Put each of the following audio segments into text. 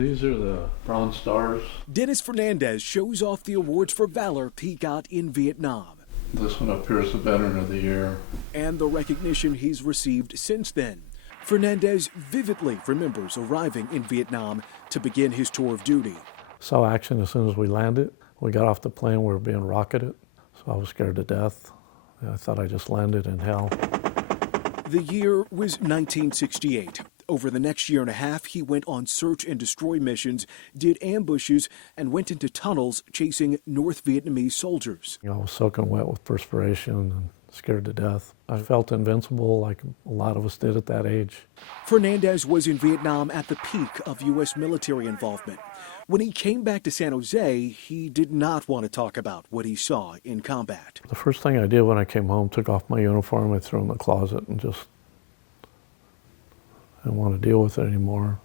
these are the Bronze Stars. Dennis Fernandez shows off the awards for valor he got in Vietnam. This one up here is the Veteran of the Year. And the recognition he's received since then. Fernandez vividly remembers arriving in Vietnam to begin his tour of duty. Saw action as soon as we landed. We got off the plane, we were being rocketed, so I was scared to death. I thought I just landed in hell. The year was 1968. Over the next year and a half, he went on search and destroy missions, did ambushes, and went into tunnels chasing North Vietnamese soldiers. I was soaking wet with perspiration and scared to death. I felt invincible like a lot of us did at that age. Fernandez was in Vietnam at the peak of U.S. military involvement. When he came back to San Jose, he did not want to talk about what he saw in combat. The first thing I did when I came home, took off my uniform, I threw it in the closet and just didn't want to deal with it anymore.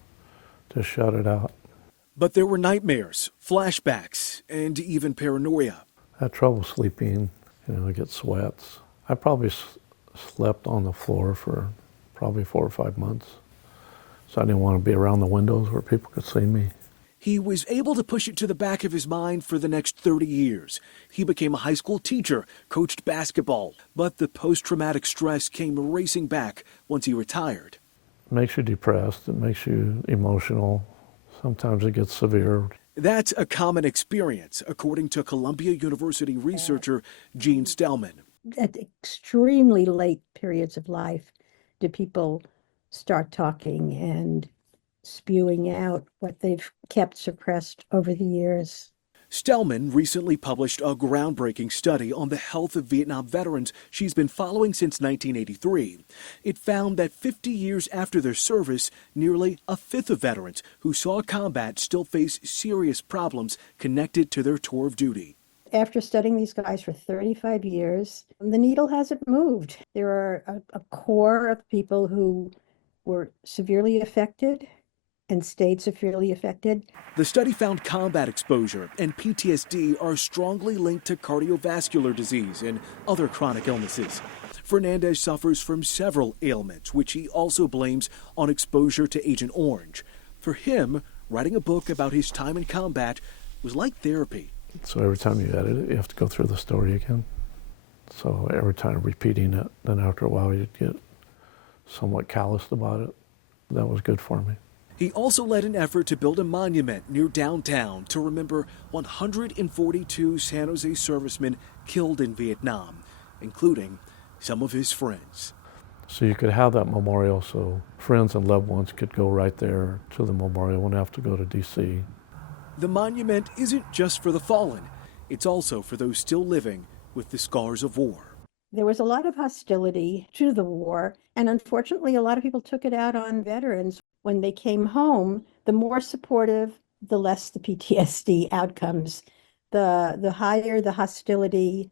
Just shut it out. But there were nightmares, flashbacks, and even paranoia. I had trouble sleeping, I get sweats. I probably slept on the floor for probably 4 or 5 months. So I didn't want to be around the windows where people could see me. He was able to push it to the back of his mind for the next 30 years. He became a high school teacher, coached basketball, but the post-traumatic stress came racing back once he retired. It makes you depressed, it makes you emotional. Sometimes it gets severe. That's a common experience, according to Columbia University researcher Gene Stellman. At extremely late periods of life, do people start talking and spewing out what they've kept suppressed over the years. Stellman recently published a groundbreaking study on the health of Vietnam veterans she's been following since 1983. It found that 50 years after their service, nearly a fifth of veterans who saw combat still face serious problems connected to their tour of duty. After studying these guys for 35 years, the needle hasn't moved. There are a core of people who were severely affected and stayed severely affected. The study found combat exposure and PTSD are strongly linked to cardiovascular disease and other chronic illnesses. Fernandez suffers from several ailments, which he also blames on exposure to Agent Orange. For him, writing a book about his time in combat was like therapy. So every time you edit it, you have to go through the story again. So every time repeating it, then after a while you get somewhat calloused about it. That was good for me. He also led an effort to build a monument near downtown to remember 142 San Jose servicemen killed in Vietnam, including some of his friends. So you could have that memorial so friends and loved ones could go right there to the memorial, wouldn't have to go to D.C. The monument isn't just for the fallen, it's also for those still living with the scars of war. There was a lot of hostility to the war, and unfortunately, a lot of people took it out on veterans. When they came home, the more supportive, the less the PTSD outcomes. The higher the hostility,